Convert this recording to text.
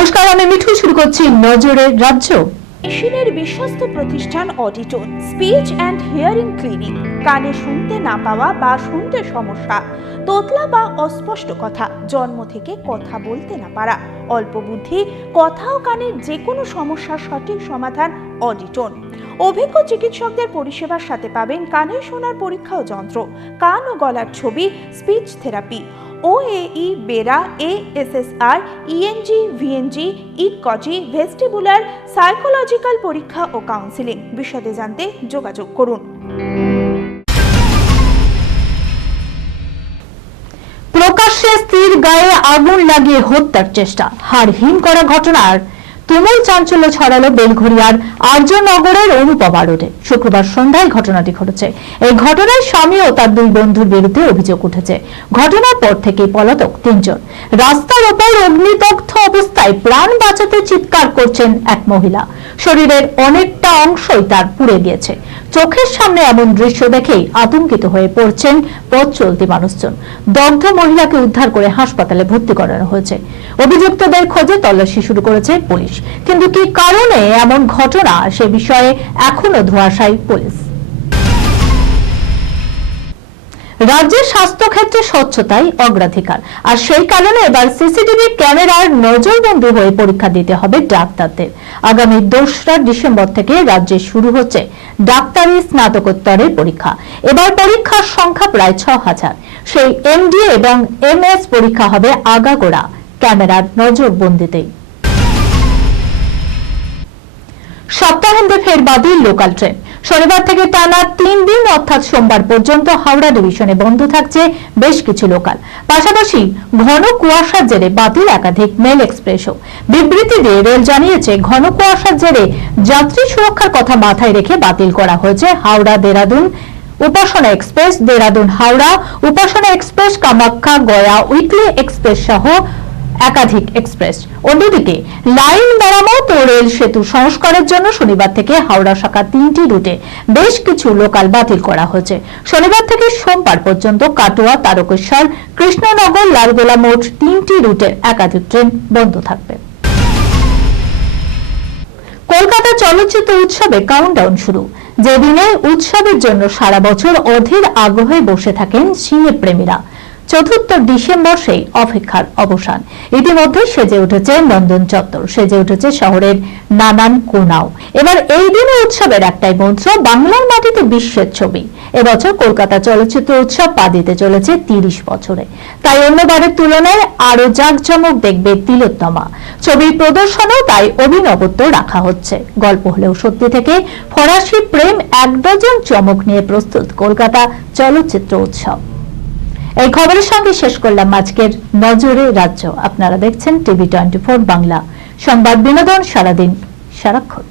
নমস্কার, আমি মিঠু। শুরু করছি নজরের রাজ্য। এশিয়ানের বিশ্বস্ত প্রতিষ্ঠান Auditone speech and hearing clinic. কানে শুনতে না পাওয়া বা শুনতে সমস্যা, তোতলা বা অস্পষ্ট কথা, জন্ম থেকে কথা বলতে না পারা, অল্প বুদ্ধি, কথা ও কানের যে কোনো সমস্যার সঠিক সমাধান অডিটোন। অভিজ্ঞ চিকিৎসকদের পরিষেবার সাথে পাবেন কানে শোনার পরীক্ষা ও যন্ত্র, কান ও গলার ছবি, speech therapy, OAE, BERA, ASSR, ENG, VNG, ইটকজি, ভেস্টিবুলার, সাইকোলজিক্যাল পরীক্ষা ও কাউন্সিলিং। বিশদে জানতে যোগাযোগ করুন। প্রকাশ্যে স্ত্রীর গায়ে আগুন লাগিয়ে হত্যার চেষ্টা, হাড় হিম করা ঘটনার তুমুল চাঞ্চল্য ছড়ালো বেলঘরিয়ার আর্যনগরের অনুপমা রোডে। শুক্রবার সন্ধ্যায় ঘটনাটি ঘটেছে। এই ঘটনায় স্বামী ও তার দুই বন্ধুর বিরুদ্ধে অভিযোগ উঠেছে। ঘটনার পর থেকে পলাতক তিনজন। রাস্তার ওপর অগ্নিদগ্ধ অবস্থায় প্রাণ বাঁচাতে চিৎকার করছেন এক মহিলা। শরীরের অনেকটা অংশই তার পুড়ে গিয়েছে। চোখের সামনে এমন দৃশ্য দেখেই আতঙ্কিত হয়ে পড়ছেন পথ চলতি মানুষজন। দগ্ধ মহিলাকে উদ্ধার করে হাসপাতালে ভর্তি করানো হয়েছে। অভিযুক্তদের খোঁজে তল্লাশি শুরু করেছে পুলিশ। কিন্তু কি কারণে এমন ঘটনা, সে বিষয়ে এখনো ধোঁয়াশায় পুলিশ। রাজ্যের স্বাস্থ্য ক্ষেত্রে স্বচ্ছতাই অগ্রাধিকার, আর সেই কারণে এবার সিসিটিভি ক্যামেরার নজরবন্দি হয়ে পরীক্ষা দিতে হবে ডাক্তারদের। আগামী 2রা ডিসেম্বর থেকে রাজ্যে শুরু হচ্ছে ডাক্তারি স্নাতকোত্তরের পরীক্ষা। এবার পরীক্ষার সংখ্যা প্রায় 6000। সেই MD এবং MS পরীক্ষা হবে আগাগোড়া ক্যামেরার নজরবন্দিতেই। সপ্তাহান্তে ফের বাতিল লোকাল ট্রেন। শনিবার থেকে টানা 3 দিন অর্থাৎ সোমবার পর্যন্ত হাওড়া ডিভিশনে বন্ধ থাকছে বেশ কিছু লোকাল। পাশাপাশি ঘন কুয়াশার জেরে বাতিল একাধিক মেল এক্সপ্রেসও। বিবৃতি দিয়ে রেল জানিয়েছে, ঘন কুয়াশার জেরে যাত্রী সুরক্ষার কথা মাথায় রেখে বাতিল করা হয়েছে Howrah Dehradun Upasana express, Dehradun Howrah Upasana express, Kamakhya Gaya weekly express সহ একাধিক এক্সপ্রেস। অন্যদিকে লাইন মেরামত ও রেল সেতু সংস্কারের জন্য শনিবার থেকে হাওড়া শাখা 3টি রুটে বেশ কিছু লোকাল বাতিল করা হয়েছে। শনিবার থেকে সোমবার পর্যন্ত কাটোয়া, তারকেশ্বর, কৃষ্ণনগর, লালগোলা মোট 3টি রুটের একাধিক ট্রেন বন্ধ থাকবে। কলকাতা চলচ্চিত্র উৎসবে কাউন্টডাউন শুরু। যেদিনে উৎসবের জন্য সারা বছর অধীর আগ্রহে বসে থাকেন সিনে প্রেমীরা, 4 ডিসেম্বর সেই অপেক্ষার অবসান। ইতিমধ্যে সেজে উঠেছে নন্দন চত্বর, সেজে উঠেছে শহরের নানান কোণাও। এবার এই দিনে উৎসবের একটাই মন্ত্র, বাংলার মাটিতে বিশ্বের ছবি। এবছর কলকাতা চলচ্চিত্র উৎসব পা দিতে চলেছে 30 বছরে। তাই অন্যবারের তুলনায় আরো জাঁকজমক দেখবে তিলোত্তমা। ছবির প্রদর্শনেও তাই অভিনবত্ব রাখা হচ্ছে। গল্প হলেও সত্যি থেকে ফরাসি প্রেম, 1 ডজন চমক নিয়ে প্রস্তুত কলকাতা চলচ্চিত্র উৎসব। এই খবরের সঙ্গে শেষ করলাম আজকের নজরে রাজ্য। আপনারা দেখছেন TV24 বাংলা, সংবাদ বিনোদন সারাদিন সারাক্ষণ।